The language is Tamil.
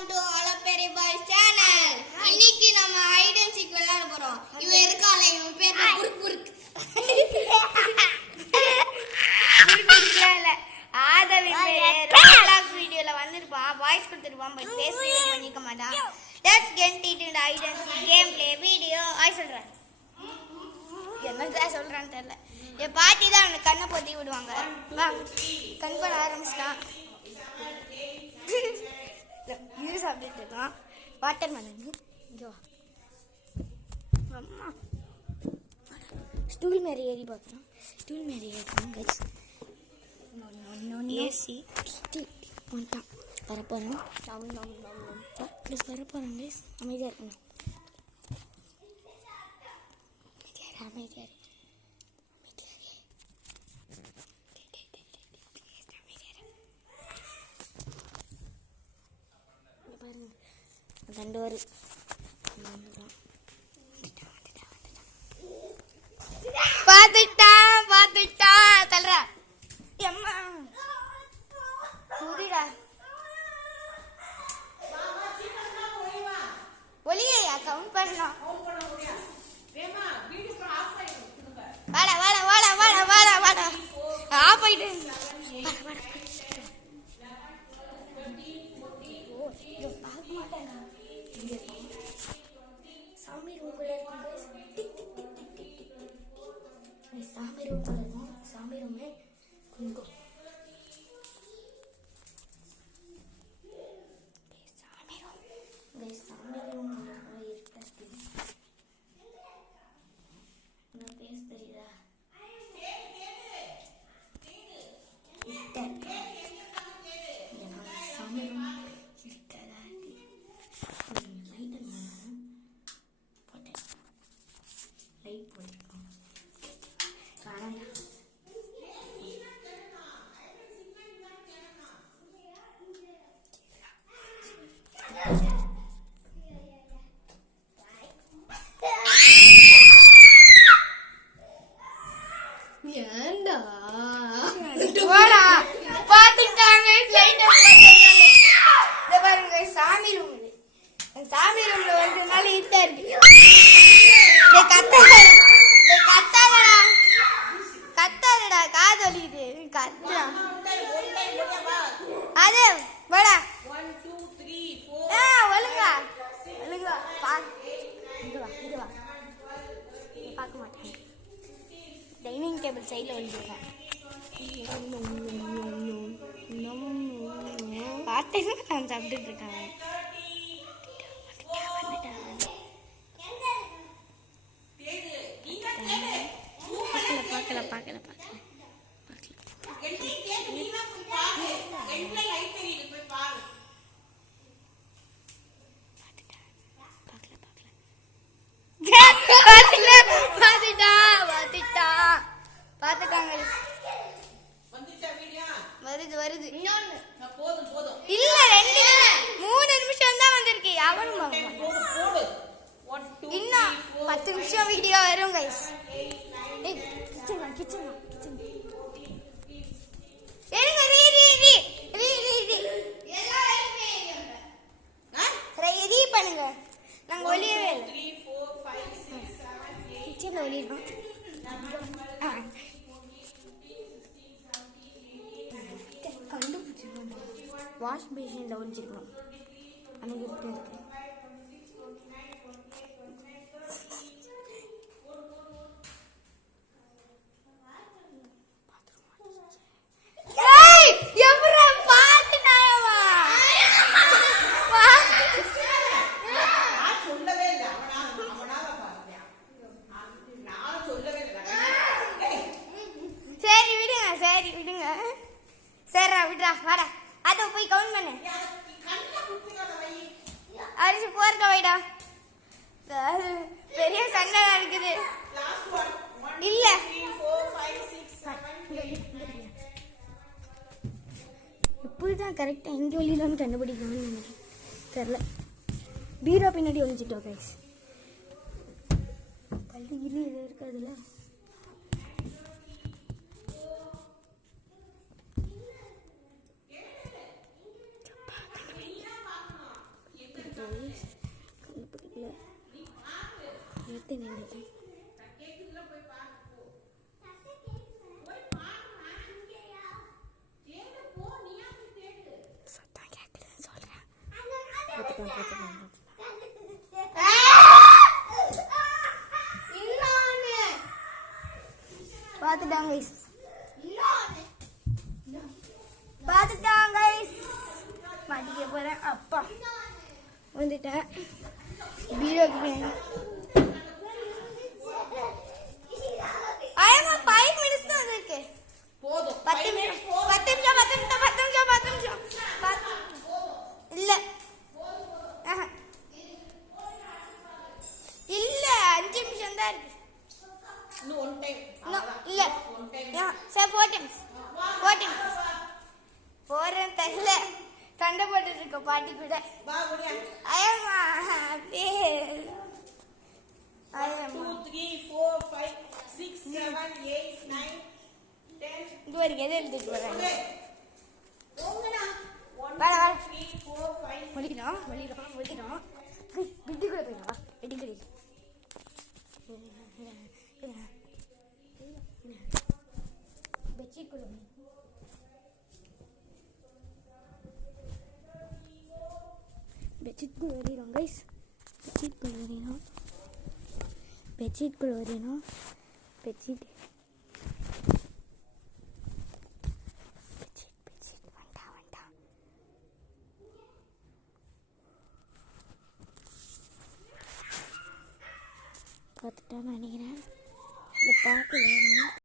Welcome to Alapperi boys channel. இன்னைக்கு நம்ம ஹைட் அண்ட் சீக் விளையாட போறோம். இவன் இருக்கானே, இவன் பேர் குறுக்கு வீடியோல வந்திருப்பான். வாய்ஸ் கொடுத்துருப்பான், பட் ஃபேஸ் ரிவீல் பண்ணிக்க மாட்டான். Let's get into hide and seek game play video. ஆய் சொல்றேன், என்னதான் சொல்றான்னு தெரியல. என் பாட்டி தான் அந்த கண்ணை பொத்தி விடுவாங்க. கண் பண்ண ஆரம்பிச்சிட்டான். ஜூஸ் சாப்பிட்டு இருக்கான். Water melon. அம்மா ஸ்டூல் மேலே ஏறி பார்க்குறான். ஸ்டூல் மேலே ஏறிப்பான் கைஸ். ஏசி வந்துட்டான். வரப்போகிறேன். ப்ளஸ் வரப்போகிறேன் கைஸ். அமைதியாக இருக்கணும். அமைதியாக ரெண்டு வரு பாத்துட்டா தல்ற எம்மா புதிடா ஒலியா கவுண்ட் பண்ணலாம். வாடா வாடா வாடா வாடா வாடா வாடா ஆஃப் ஆயிட்டு சாமி ரூம்குள்ள சாமி ரூம்குள்ள இருக்கும். சாமி ரூமே குளிக்கும். சாமி ரூம் சாமி ரூம் இருட்டா என்ன பேச தெரியுதா? சாமி ரூம் இருட்டதா இருக்கு. லைட் போட்டிருக்கோம். ஏண்டா பாத்துட்டாங்க. பாருங்க சாமி ரூம். சாமி ரூம்ல வந்ததுனால இருட்டா இருக்கு. கத்தாதடா காது வலிக்குது. கத்துறா அது வாடா. ஒழுங்கா ஒழுங்கா இதுவா பார்க்க மாட்டேன். டைனிங் டேபிள் சைடில் வந்துருக்கேன். பார்த்தேன்னா நான் சாப்பிட்டுட்டு இருக்கேன். பார்க்கல பாத்துட்டாங்க. வருது இல்ல 2-3 நிமிஷம் தான் வந்திருக்கு. அவனும் இன்னும் 10 நிமிஷம் வீடியோ வரும் கைஸ். கிச்சன் பண்ணுங்க. நாங்க ஒளியவே இல்லை. கிச்சன்ல ஒளியிருக்கோம். கண்டுபிடிச்சிருக்கோம். வாஷ் பேஷன்ல ஒளிச்சிருக்கோம். அன்னைக்கு இருக்கு. சரி விடுறா வாடா. அதை போய் கவுண்ட் பண்ணு. அரிசி போர்க்க வைடா. பெரிய சண்டை இருக்குது. இல்ல எப்படிதான் கரெக்டா எங்க ஒளியிலான்னு கண்டுபிடிக்கணும்னு நினைக்கிறேன். தெரியல. பீரோ பின்னாடி ஒளிச்சிட்டோம் கைஸ். கல்லு கிளி இது இருக்காதுல்ல. எடுத்து நின்றுட்டேன். சத்தம் கேட்குதுன்னு சொல்கிறேன். பார்த்துட்டாங்க மாட்டிக்க போகிறேன். அப்பா வந்துட்டேன். பீரோக்கு ஆயமா 5 minutes தான் வந்திருக்கு. போதும் 10 நிமிஷம் இல்ல இல்ல 5 நிமிஷம் தான் இருக்கு. இல்ல சார் 4 times போறேன் தெரியல. சண்டை போட்டுட்டு இருக்க பாட்டி கூட. ஐயம்மா 2 3 4 5 6 7 8 9 10 இது வரைக்கும் எதை எழுதிட்டு வராங்க. முடிக்கிறோம் விட்டு கூட போயிடலாம். வெட்டிக்கடி பெட்ஷீட் கூட பெட்ஷீட்குள்ள வரையிறோம் கைஸ். பெட்ஷீட்குள்ள வரையணும். பெட்ஷீட் வண்டா பார்த்துட்டா நினைக்கிறேன். இல்லை பார்க்கல.